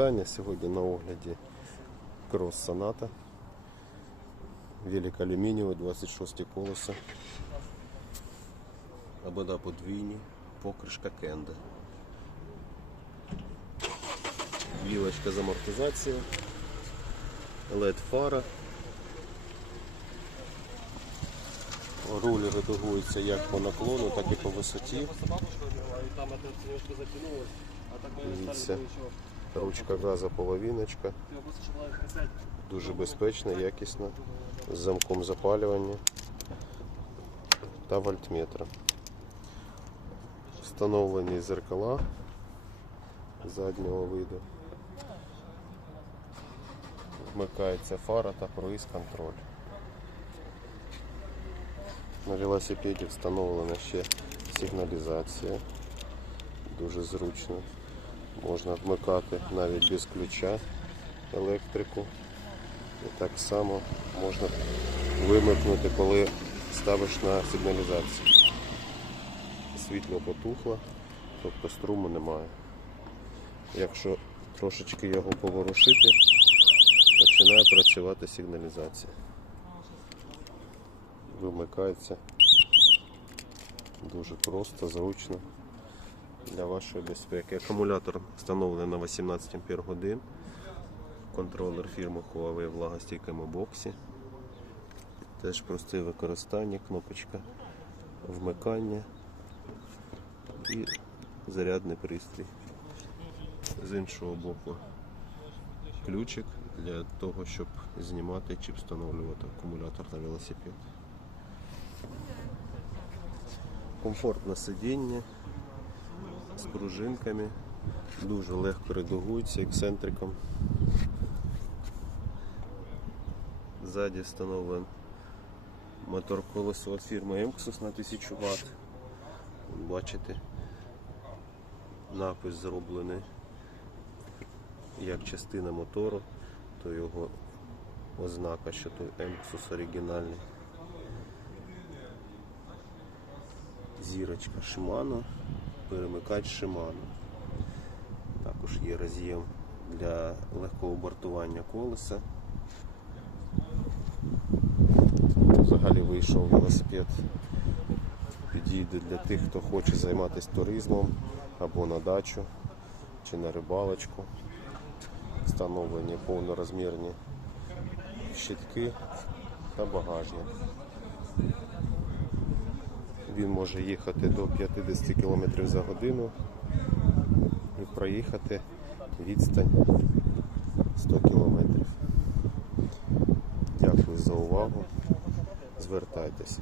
вітання. Сьогодні на огляді крос Соната. Велик алюмінієвий, 26 колеса. Обода подвійні, покришка кенда. Вілочка з амортизацією, LED фара. Руль редагується як по наклону, так і по висоті. Дивіться. Ручка газа половиночка. Дуже безпечна, якісна, з замком запалювання та вольтметра. Встановлені зеркала заднього виду. Вмикається фара та круїз контроль. На велосипеді встановлена ще сигналізація. Дуже зручно. Можна вмикати навіть без ключа електрику. І так само можна вимикнути, коли ставиш на сигналізацію. Світло потухло, тобто струму немає. Якщо трошечки його поворушити, починає працювати сигналізація. Вимикається дуже просто, зручно для вашої безпеки. Акумулятор встановлений на 18 Ампер годин. Контролер фірми Huawei в влагостійкому боксі. Теж просте використання, кнопочка вмикання і зарядний пристрій. З іншого боку ключик для того, щоб знімати чи встановлювати акумулятор на велосипед. Комфортне сидіння з пружинками, дуже легко редагується ексцентриком. Ззаді встановлен мотор колесо від фірми Emxus на 1000 Вт. Бачите, напис зроблений як частина мотору, то його ознака, що той Emxus оригінальний. Зірочка Shimano, перемикач Shimano. Також є роз'єм для легкого бортування колеса. Взагалі вийшов велосипед. Підійде для тих, хто хоче займатися туризмом або на дачу чи на рибалочку. Встановлені повнорозмірні щитки та багажник. Він може їхати до 50 км за годину і проїхати відстань 100 км. Дякую за увагу. Звертайтеся.